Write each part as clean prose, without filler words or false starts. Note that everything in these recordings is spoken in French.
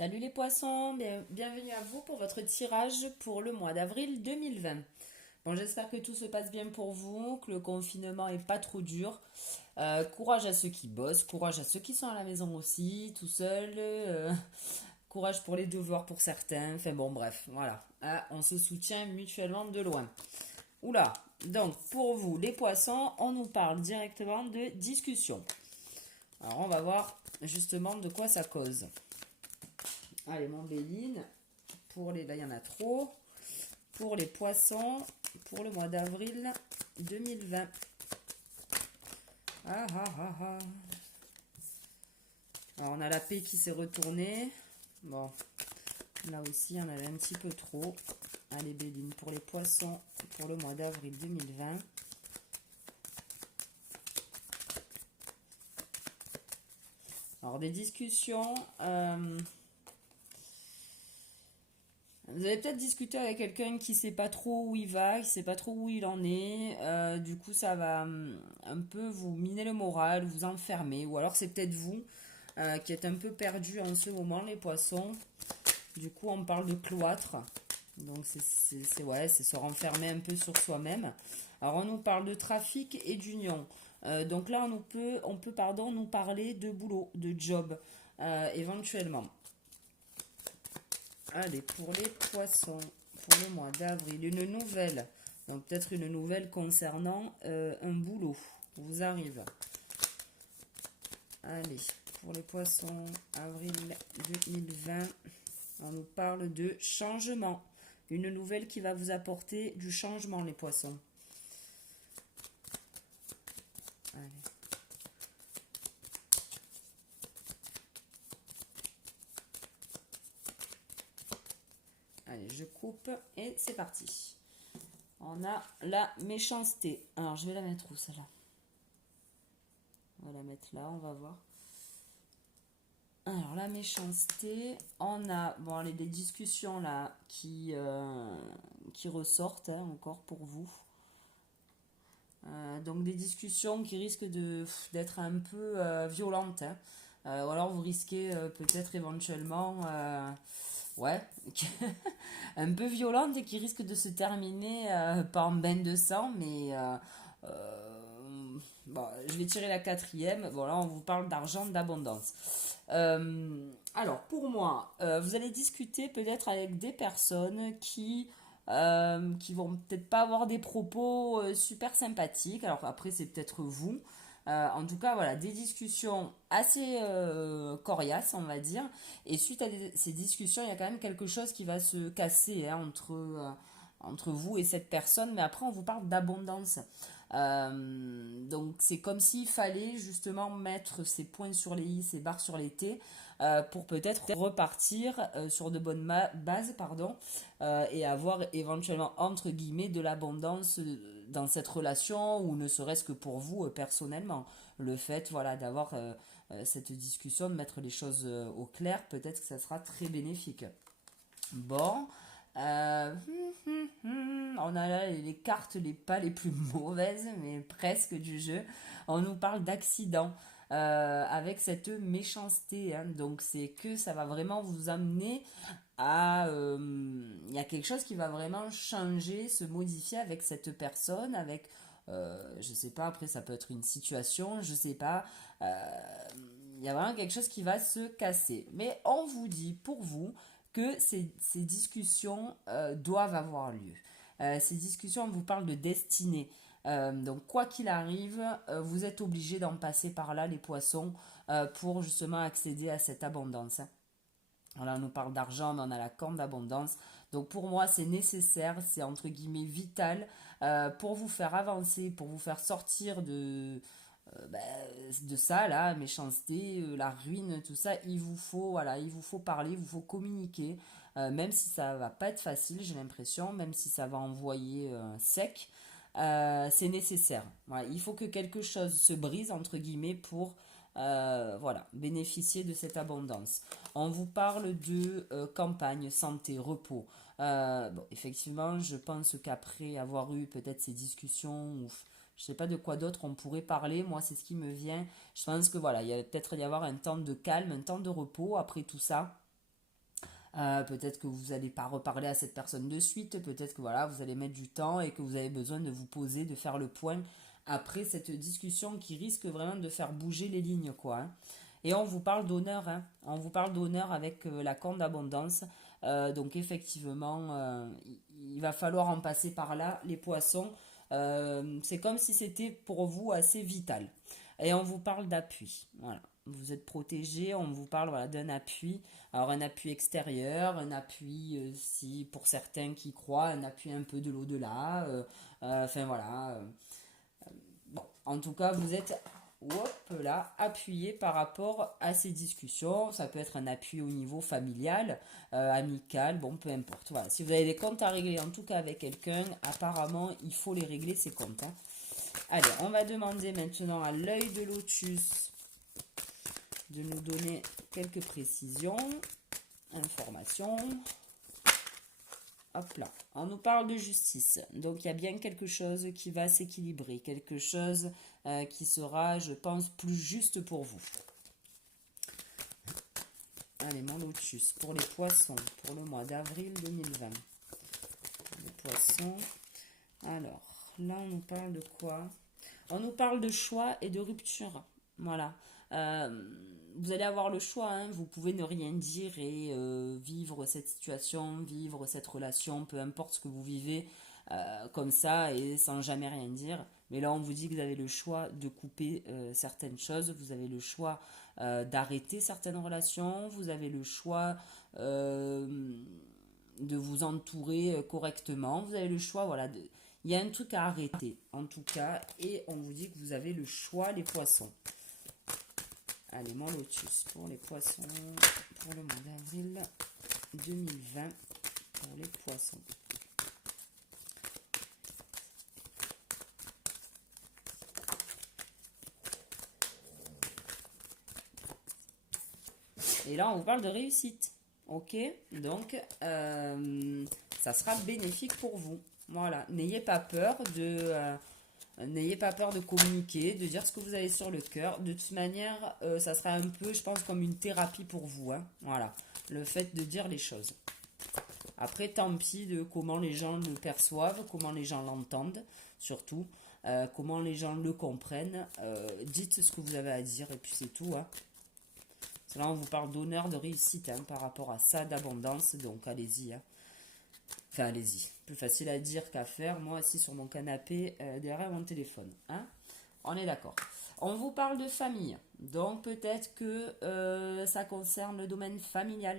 Salut les poissons, bienvenue à vous pour votre tirage pour le mois d'avril 2020. Bon, j'espère que tout se passe bien pour vous, que le confinement est pas trop dur. Courage à ceux qui bossent, courage à ceux qui sont à la maison aussi, tout seuls. Courage pour les devoirs pour certains. Enfin bon, bref, voilà. Ah, on se soutient mutuellement de loin. Oula, donc pour vous les poissons, on nous parle directement de discussion. Alors on va voir justement de quoi ça cause. Allez, mon Béline, il y en a trop. Pour les poissons, pour le mois d'avril 2020. Ah ah ah ah. Alors, on a la paix qui s'est retournée. Bon, là aussi, il y en avait un petit peu trop. Allez, Béline, pour les poissons, pour le mois d'avril 2020. Alors, des discussions. Vous avez peut-être discuté avec quelqu'un qui sait pas trop où il va, qui sait pas trop où il en est. Du coup, ça va un peu vous miner le moral, vous enfermer. Ou alors c'est peut-être vous qui êtes un peu perdu en ce moment, les poissons. Du coup, on parle de cloître. Donc c'est se renfermer un peu sur soi-même. Alors on nous parle de trafic et d'union. Donc là, on peut nous parler de boulot, de job, éventuellement. Allez, pour les poissons, pour le mois d'avril, une nouvelle. Donc peut-être une nouvelle concernant un boulot. Vous arrive. Allez, pour les poissons, avril 2020, on nous parle de changement. Une nouvelle qui va vous apporter du changement, les poissons. Allez. Allez, je coupe et c'est parti. On a la méchanceté. Alors, je vais la mettre où, celle-là? On va la mettre là, on va voir. Alors, la méchanceté, on a des discussions là qui ressortent encore pour vous. Donc, des discussions qui risquent d'être un peu violentes, hein. Ou alors, vous risquez peut-être éventuellement, ouais, un peu violentes et qui risquent de se terminer par un bain de sang, mais bon, je vais tirer la quatrième. Voilà, on vous parle d'argent, d'abondance. Alors, pour moi, vous allez discuter peut-être avec des personnes qui vont peut-être pas avoir des propos super sympathiques. Alors après, c'est peut-être vous. En tout cas, voilà, des discussions assez coriaces, on va dire. Et suite à ces discussions, il y a quand même quelque chose qui va se casser hein, entre vous et cette personne. Mais après, on vous parle d'abondance. Donc c'est comme s'il fallait justement mettre ses points sur les i, ses barres sur les t, pour peut-être repartir sur de bonnes bases, pardon, et avoir éventuellement entre guillemets de l'abondance dans cette relation ou ne serait-ce que pour vous personnellement. Le fait voilà d'avoir cette discussion, de mettre les choses au clair, peut-être que ça sera très bénéfique. Bon, euh, on a là les cartes pas les plus mauvaises, mais presque du jeu. On nous parle d'accident avec cette méchanceté, hein. Donc c'est que ça va vraiment vous amener à... Il y a quelque chose qui va vraiment changer, se modifier avec cette personne, avec... je sais pas, après ça peut être une situation, je sais pas. Il y a vraiment quelque chose qui va se casser. Mais on vous dit pour vous que ces discussions doivent avoir lieu. Ces discussions, on vous parle de destinée. Donc quoi qu'il arrive, vous êtes obligé d'en passer par là, les poissons, pour justement accéder à cette abondance, hein. Là, on nous parle d'argent, mais on a la corne d'abondance. Donc pour moi, c'est nécessaire, c'est entre guillemets vital pour vous faire avancer, pour vous faire sortir de ça, la méchanceté, la ruine, tout ça. Il vous faut parler, il vous faut communiquer, même si ça va pas être facile, j'ai l'impression, même si ça va envoyer sec. C'est nécessaire. Voilà, il faut que quelque chose se brise, entre guillemets, pour voilà, bénéficier de cette abondance. On vous parle de campagne, santé, repos. Bon, effectivement, je pense qu'après avoir eu peut-être ces discussions, ou je sais pas de quoi d'autre on pourrait parler, moi c'est ce qui me vient. Je pense que voilà, il y a peut-être y avoir un temps de calme, un temps de repos après tout ça. Peut-être que vous n'allez pas reparler à cette personne de suite. Peut-être que voilà, vous allez mettre du temps et que vous avez besoin de vous poser, de faire le point après cette discussion qui risque vraiment de faire bouger les lignes, quoi, hein. Et on vous parle d'honneur, hein. On vous parle d'honneur avec la corne d'abondance. Donc effectivement, il va falloir en passer par là, les poissons. C'est comme si c'était pour vous assez vital. Et on vous parle d'appui. Voilà. Vous êtes protégé, on vous parle voilà, d'un appui. Alors un appui extérieur, un appui, si pour certains qui croient, un appui un peu de l'au-delà. Enfin voilà. Bon, en tout cas, vous êtes hop, là, appuyé par rapport à ces discussions. Ça peut être un appui au niveau familial, amical, bon, peu importe. Voilà. Si vous avez des comptes à régler, en tout cas avec quelqu'un, apparemment, il faut les régler, ces comptes, hein. Allez, on va demander maintenant à l'œil de lotus de nous donner quelques précisions, informations. Hop là, on nous parle de justice. Donc il y a bien quelque chose qui va s'équilibrer, quelque chose qui sera, je pense, plus juste pour vous. Allez, mon lotus, pour les poissons, pour le mois d'avril 2020. Les poissons. Alors, là, on nous parle de quoi? On nous parle de choix et de rupture. Voilà. Vous allez avoir le choix, hein. Vous pouvez ne rien dire et vivre cette situation, vivre cette relation, peu importe ce que vous vivez, comme ça et sans jamais rien dire. Mais là, on vous dit que vous avez le choix de couper certaines choses, vous avez le choix d'arrêter certaines relations, vous avez le choix de vous entourer correctement, vous avez le choix, voilà, il y a un truc à arrêter, en tout cas, et on vous dit que vous avez le choix, les poissons. Allez, mon lotus pour les poissons, pour le mois d'avril 2020, pour les poissons. Et là, on vous parle de réussite. Ok, donc ça sera bénéfique pour vous. Voilà, n'ayez pas peur n'ayez pas peur de communiquer, de dire ce que vous avez sur le cœur. De toute manière, ça sera un peu, je pense, comme une thérapie pour vous, hein. Voilà, le fait de dire les choses. Après, tant pis de comment les gens le perçoivent, comment les gens l'entendent, surtout, comment les gens le comprennent. Dites ce que vous avez à dire et puis c'est tout, hein. Là, on vous parle d'honneur, de réussite, hein, par rapport à ça, d'abondance. Donc, allez-y, hein. Enfin, allez-y. Plus facile à dire qu'à faire. Moi, assis sur mon canapé, derrière mon téléphone, hein. On est d'accord. On vous parle de famille. Donc, peut-être que ça concerne le domaine familial.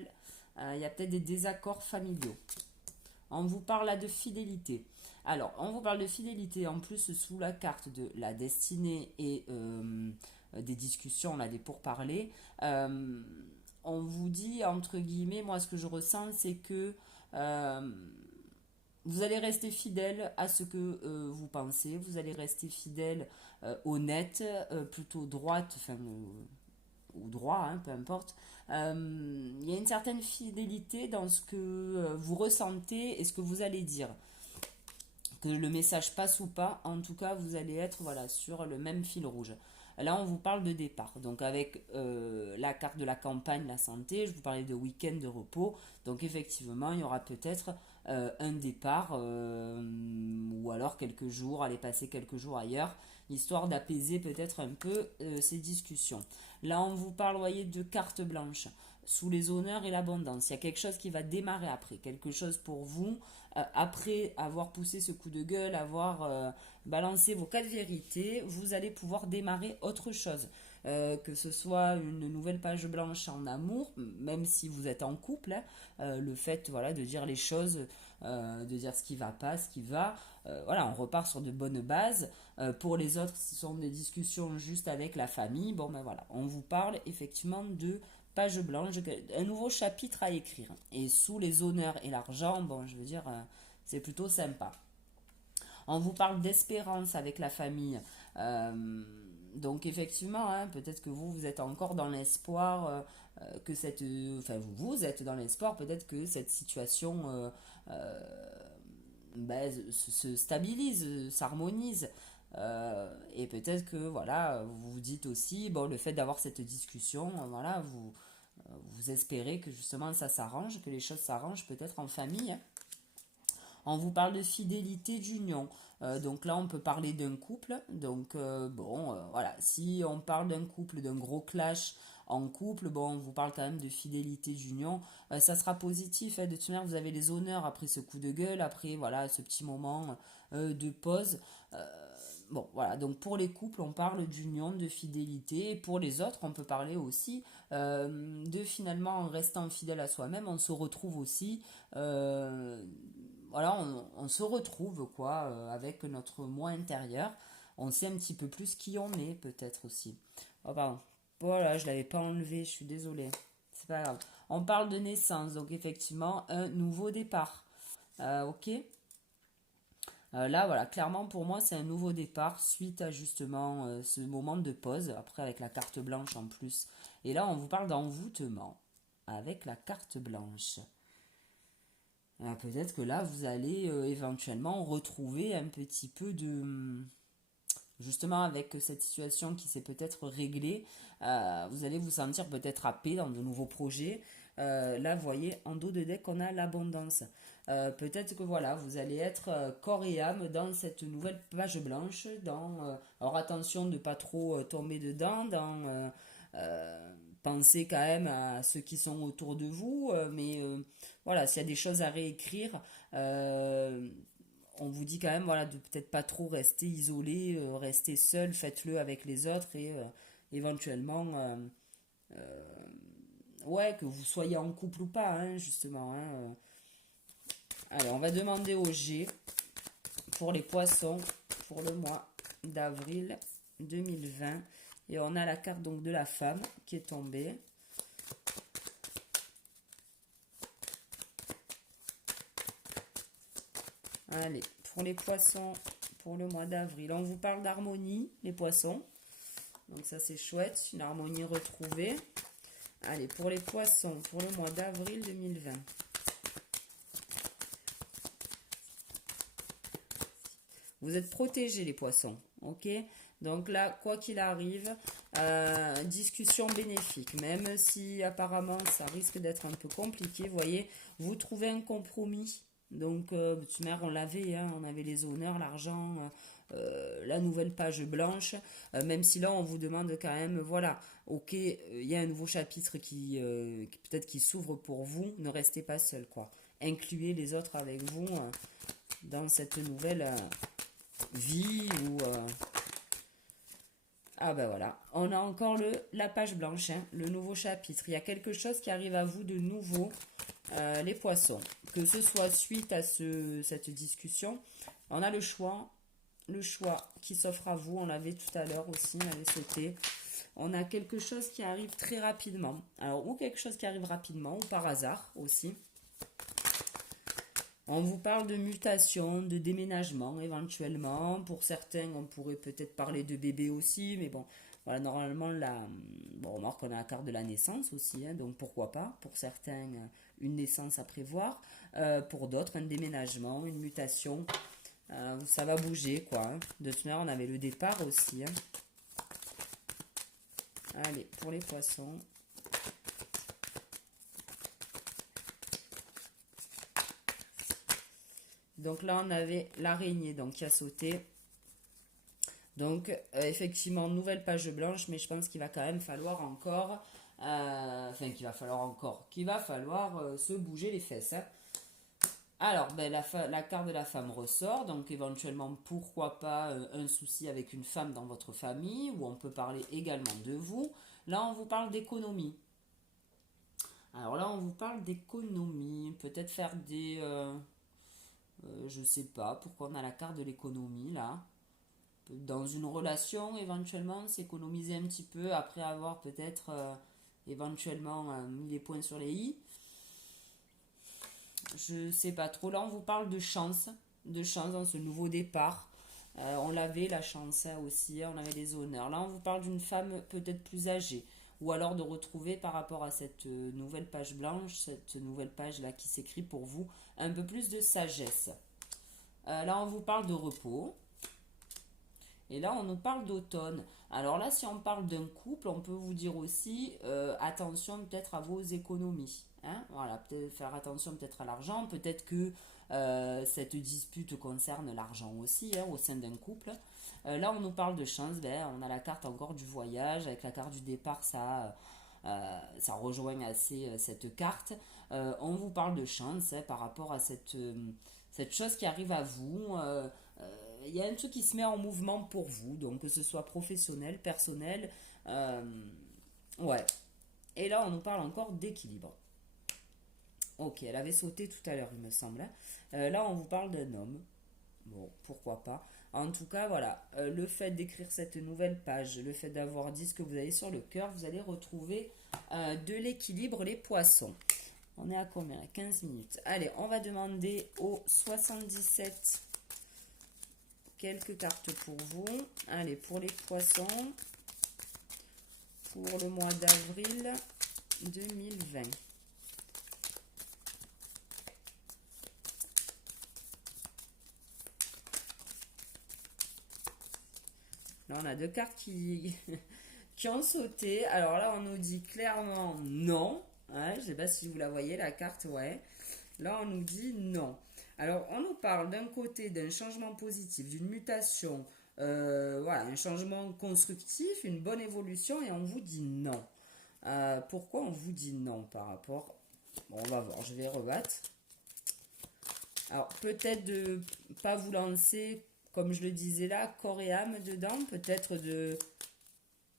Il y a peut-être des désaccords familiaux. On vous parle là de fidélité. Alors, on vous parle de fidélité en plus sous la carte de la destinée et des discussions, là, des pourparlers. On vous dit, entre guillemets, moi ce que je ressens, c'est que vous allez rester fidèle à ce que vous pensez, vous allez rester fidèle, honnête, plutôt droite, enfin, ou droit, hein, peu importe. Il y a une certaine fidélité dans ce que vous ressentez et ce que vous allez dire. Que le message passe ou pas, en tout cas, vous allez être voilà, sur le même fil rouge. Là, on vous parle de départ. Donc, avec la carte de la campagne, la santé, je vous parlais de week-end de repos. Donc, effectivement, il y aura peut-être un départ ou alors quelques jours, aller passer quelques jours ailleurs, histoire d'apaiser peut-être un peu ces discussions. Là, on vous parle, voyez, de carte blanche sous les honneurs et l'abondance. Il y a quelque chose qui va démarrer après, quelque chose pour vous, après avoir poussé ce coup de gueule, avoir balancé vos quatre vérités, vous allez pouvoir démarrer autre chose. Que ce soit une nouvelle page blanche en amour, même si vous êtes en couple, hein, le fait voilà, de dire les choses, de dire ce qui va pas, ce qui va, voilà, on repart sur de bonnes bases. Pour les autres, ce sont des discussions juste avec la famille. Bon, ben voilà, on vous parle effectivement de page blanche, un nouveau chapitre à écrire. Et sous les honneurs et l'argent, bon, je veux dire, c'est plutôt sympa. On vous parle d'espérance avec la famille. Donc effectivement, hein, peut-être que vous êtes encore dans l'espoir que cette... Enfin, vous êtes dans l'espoir peut-être que cette situation ben, se stabilise, s'harmonise. Et peut-être que voilà, vous vous dites aussi, bon, le fait d'avoir cette discussion, voilà, vous espérez que justement ça s'arrange, que les choses s'arrangent peut-être en famille. On vous parle de fidélité, d'union. Donc là, on peut parler d'un couple. Donc voilà, si on parle d'un couple, d'un gros clash en couple, bon, on vous parle quand même de fidélité, d'union. Ça sera positif. De toute manière, vous avez les honneurs après ce coup de gueule, après voilà ce petit moment de pause. Bon, voilà, donc pour les couples, on parle d'union, de fidélité. Et pour les autres, on peut parler aussi de finalement, en restant fidèle à soi-même, on se retrouve aussi. Voilà, on se retrouve quoi, avec notre moi intérieur. On sait un petit peu plus qui on est, peut-être aussi. Oh, pardon. Voilà, je l'avais pas enlevé, je suis désolée. C'est pas grave. On parle de naissance, donc effectivement, un nouveau départ. Ok. Là, voilà, clairement pour moi, c'est un nouveau départ suite à justement ce moment de pause, après avec la carte blanche en plus. Et là, on vous parle d'envoûtement avec la carte blanche. Peut-être que là, vous allez éventuellement retrouver un petit peu de... Justement, avec cette situation qui s'est peut-être réglée, vous allez vous sentir peut-être happé dans de nouveaux projets. Là, vous voyez, en dos de deck, on a l'abondance. Peut-être que voilà, vous allez être corps et âme dans cette nouvelle page blanche. Alors attention de ne pas trop tomber dedans, pensez quand même à ceux qui sont autour de vous, mais voilà, s'il y a des choses à réécrire, on vous dit quand même voilà, de peut-être pas trop rester isolé, rester seul, faites-le avec les autres et éventuellement, ouais, que vous soyez en couple ou pas, hein, justement. Allez, on va demander au G pour les poissons pour le mois d'avril 2020. Et on a la carte donc de la femme qui est tombée. Allez, pour les poissons pour le mois d'avril, on vous parle d'harmonie, les poissons. Donc ça c'est chouette, une harmonie retrouvée. Allez, pour les poissons pour le mois d'avril 2020. Vous êtes protégés les poissons, ok? Donc là, quoi qu'il arrive, discussion bénéfique. Même si apparemment ça risque d'être un peu compliqué, vous voyez, vous trouvez un compromis. Donc, on l'avait, hein, on avait les honneurs, l'argent, la nouvelle page blanche. Même si là, on vous demande quand même, voilà, ok, il y a un nouveau chapitre qui peut-être qui s'ouvre pour vous. Ne restez pas seul, quoi. Incluez les autres avec vous dans cette nouvelle vie ou ah ben voilà, on a encore la page blanche, hein, le nouveau chapitre. Il y a quelque chose qui arrive à vous de nouveau, les poissons. Que ce soit suite à cette discussion, on a le choix qui s'offre à vous. On l'avait tout à l'heure aussi, on l'avait sauté. On a quelque chose qui arrive très rapidement. Alors, ou quelque chose qui arrive rapidement, ou par hasard aussi. On vous parle de mutation, de déménagement éventuellement. Pour certains, on pourrait peut-être parler de bébé aussi, mais bon, voilà, normalement, bon, remarque, on a la carte de la naissance aussi, hein, donc pourquoi pas. Pour certains, une naissance à prévoir. Pour d'autres, un déménagement, une mutation. Ça va bouger, quoi. Hein. De toute manière, on avait le départ aussi. Hein. Allez, pour les poissons. Donc là, on avait l'araignée donc, qui a sauté. Donc, effectivement, nouvelle page blanche, mais je pense qu'il va quand même falloir encore... qu'il va falloir se bouger les fesses. Hein. Alors, ben, la carte de la femme ressort, donc éventuellement, pourquoi pas un souci avec une femme dans votre famille, ou on peut parler également de vous. Là, on vous parle d'économie. Alors là, on vous parle d'économie. Peut-être faire des... je sais pas pourquoi on a la carte de l'économie là. Dans une relation, éventuellement, s'économiser un petit peu après avoir peut-être éventuellement mis les points sur les i. Je sais pas trop. Là, on vous parle de chance dans ce nouveau départ. On l'avait la chance hein, aussi, on avait les honneurs. Là, on vous parle d'une femme peut-être plus âgée. Ou alors de retrouver par rapport à cette nouvelle page blanche, cette nouvelle page là qui s'écrit pour vous, un peu plus de sagesse. Là, on vous parle de repos. Et là, on nous parle d'automne. Alors là, si on parle d'un couple, on peut vous dire aussi attention peut-être à vos économies. Hein. Voilà, peut-être faire attention peut-être à l'argent. Peut-être que cette dispute concerne l'argent aussi au sein d'un couple. Là, on nous parle de chance. Ben, on a la carte encore du voyage. Avec la carte du départ, ça rejoint assez cette carte. On vous parle de chance par rapport à cette chose qui arrive à vous. Il y a un truc qui se met en mouvement pour vous, donc que ce soit professionnel, personnel. euh, ouais. Et là, on nous parle encore d'équilibre. Ok, elle avait sauté tout à l'heure, il me semble. Là, on vous parle d'un homme. Bon, pourquoi pas. En tout cas, voilà, le fait d'écrire cette nouvelle page, le fait d'avoir dit ce que vous avez sur le cœur, vous allez retrouver de l'équilibre, les poissons. On est à combien? 15 minutes. Allez, on va demander au 77 quelques cartes pour vous. Allez, pour les poissons, pour le mois d'avril 2020. Là, on a deux cartes qui ont sauté. Alors là, on nous dit clairement non. Je ne sais pas si vous la voyez, la carte, ouais. Là, on nous dit non. Alors, on nous parle d'un côté d'un changement positif, d'une mutation, voilà, un changement constructif, une bonne évolution, et on vous dit non. Pourquoi on vous dit non par rapport... Bon, on va voir, je vais rebattre. Alors, peut-être de pas vous lancer, comme je le disais là, corps et âme dedans, peut-être de...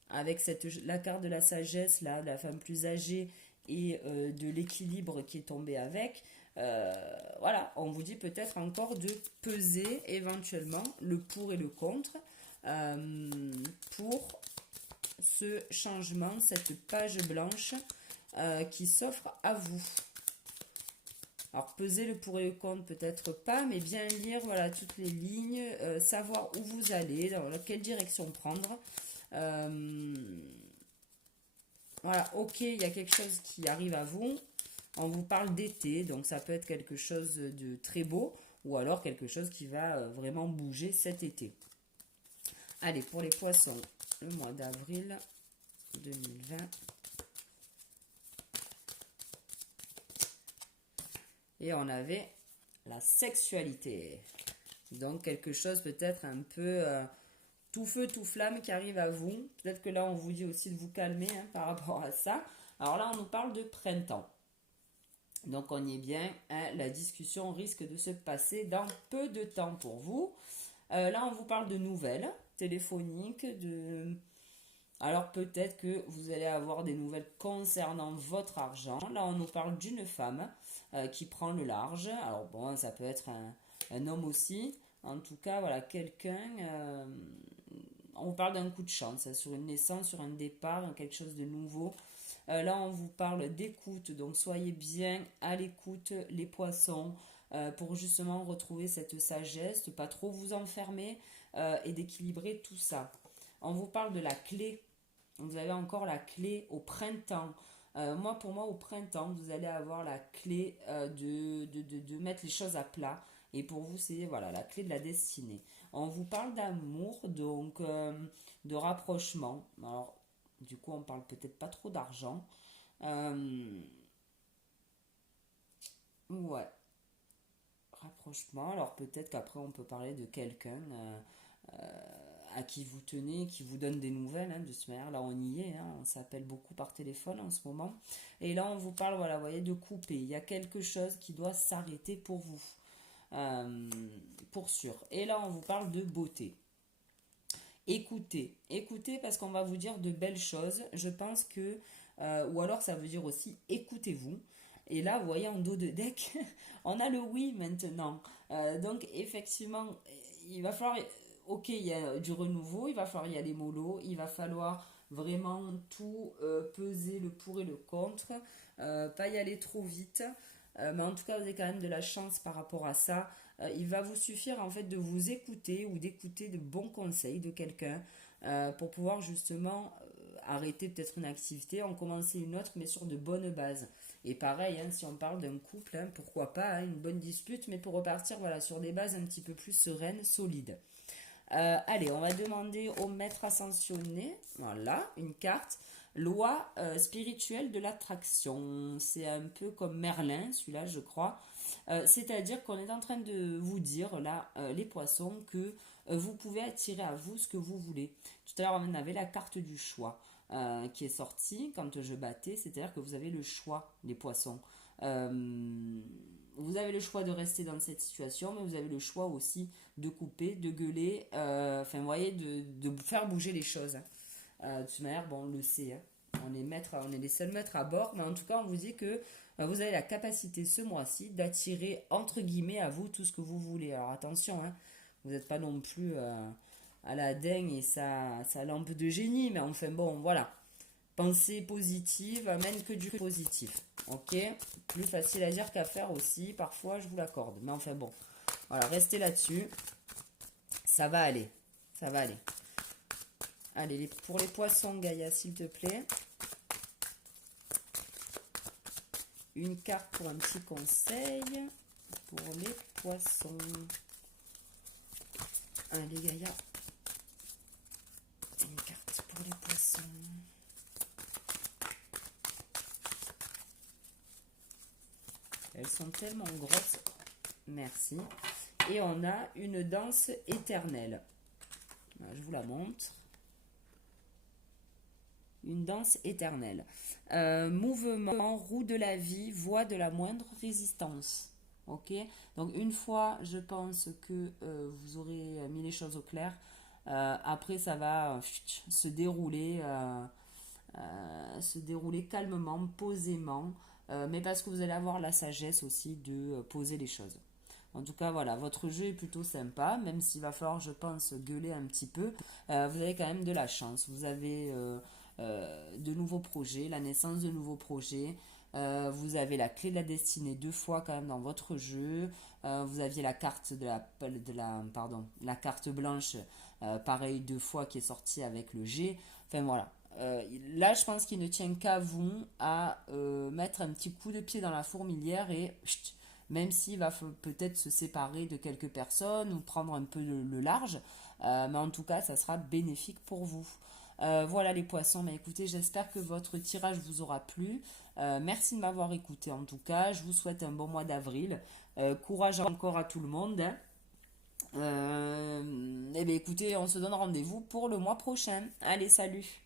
Avec la carte de la sagesse, là, de la femme plus âgée, et de l'équilibre qui est tombé avec, voilà, on vous dit peut-être encore de peser éventuellement le pour et le contre pour ce changement, cette page blanche qui s'offre à vous. Alors peser le pour et le contre peut-être pas, mais bien lire voilà toutes les lignes, savoir où vous allez, dans quelle direction prendre. Voilà, ok, il y a quelque chose qui arrive à vous. On vous parle d'été, donc ça peut être quelque chose de très beau ou alors quelque chose qui va vraiment bouger cet été. Allez, pour les poissons, le mois d'avril 2020. Et on avait la sexualité. Donc quelque chose peut-être un peu tout feu, tout flamme qui arrive à vous. Peut-être que là on vous dit aussi de vous calmer par rapport à ça. Alors là on nous parle de printemps. Donc on y est bien, la discussion risque de se passer dans peu de temps pour vous. Là on vous parle de nouvelles téléphoniques, alors peut-être que vous allez avoir des nouvelles concernant votre argent. Là on nous parle d'une femme qui prend le large. Alors bon, ça peut être un homme aussi. En tout cas, voilà, quelqu'un... on vous parle d'un coup de chance, sur une naissance, sur un départ, quelque chose de nouveau. Là, on vous parle d'écoute, donc soyez bien à l'écoute, les poissons, pour justement retrouver cette sagesse, de pas trop vous enfermer et d'équilibrer tout ça. On vous parle de la clé. Vous avez encore la clé au printemps. Pour moi, au printemps, vous allez avoir la clé de mettre les choses à plat. Et pour vous, c'est voilà, la clé de la destinée. On vous parle d'amour, donc de rapprochement. Alors, du coup, on parle peut-être pas trop d'argent. Ouais, rapprochement. Alors, peut-être qu'après, on peut parler de quelqu'un à qui vous tenez, qui vous donne des nouvelles. De ce manière, là, on y est. On s'appelle beaucoup par téléphone en ce moment. Et là, on vous parle, voilà, vous voyez, de couper. Il y a quelque chose qui doit s'arrêter pour vous. Pour sûr. Et là, on vous parle de beauté. Écoutez, écoutez parce qu'on va vous dire de belles choses. Je pense que, ou alors ça veut dire aussi écoutez-vous. Et là, vous voyez en dos de deck, on a le oui maintenant. Donc effectivement, il va falloir, ok, il y a du renouveau, il va falloir y aller mollo, il va falloir vraiment tout peser le pour et le contre, pas y aller trop vite. Mais en tout cas, vous avez quand même de la chance par rapport à ça. Il va vous suffire en fait de vous écouter ou d'écouter de bons conseils de quelqu'un pour pouvoir justement arrêter peut-être une activité, en commencer une autre, mais sur de bonnes bases. Et pareil, si on parle d'un couple, pourquoi pas une bonne dispute, mais pour repartir voilà, sur des bases un petit peu plus sereines, solides. Allez, on va demander au maître ascensionné, voilà, une carte. Loi spirituelle de l'attraction. C'est un peu comme Merlin, celui-là, je crois. C'est-à-dire qu'on est en train de vous dire, là, les poissons, que vous pouvez attirer à vous ce que vous voulez. Tout à l'heure, on avait la carte du choix qui est sortie quand je battais. C'est-à-dire que vous avez le choix, les poissons. Vous avez le choix de rester dans cette situation, mais vous avez le choix aussi de couper, de gueuler, enfin, vous voyez, de faire bouger les choses. De toute manière, bon, on le sait, hein. On est les seuls maîtres à bord, mais en tout cas, on vous dit que vous avez la capacité ce mois-ci d'attirer, entre guillemets, à vous tout ce que vous voulez. Alors attention, hein, vous n'êtes pas non plus à la dingue et sa lampe de génie, mais enfin bon, voilà. Pensée positive amène que du positif. Ok. Plus facile à dire qu'à faire aussi, parfois, je vous l'accorde. Mais enfin bon, voilà, restez là-dessus. Ça va aller. Ça va aller. Allez, pour les poissons, Gaïa, s'il te plaît. Une carte pour un petit conseil. Pour les poissons. Allez, Gaïa. Une carte pour les poissons. Elles sont tellement grosses. Merci. Et on a une danse éternelle. Je vous la montre. Une danse éternelle. Mouvement, roue de la vie, voie de la moindre résistance. Ok. Donc une fois, je pense que vous aurez mis les choses au clair. Après, ça va se dérouler calmement, posément, mais parce que vous allez avoir la sagesse aussi de poser les choses. En tout cas, voilà, votre jeu est plutôt sympa, même s'il va falloir, je pense, gueuler un petit peu. Vous avez quand même de la chance. Vous avez de nouveaux projets, la naissance de nouveaux projets. Vous avez la clé de la destinée 2 fois quand même dans votre jeu. Vous aviez la carte la carte blanche, pareil 2 fois qui est sortie avec le G. Enfin voilà. Là, je pense qu'il ne tient qu'à vous à mettre un petit coup de pied dans la fourmilière et chut, même s'il va peut-être se séparer de quelques personnes ou prendre un peu le large, mais en tout cas, ça sera bénéfique pour vous. Voilà les poissons, mais écoutez, j'espère que votre tirage vous aura plu. Merci de m'avoir écouté en tout cas. Je vous souhaite un bon mois d'avril. Courage encore à tout le monde, hein. Et bien écoutez, on se donne rendez-vous pour le mois prochain. Allez, salut!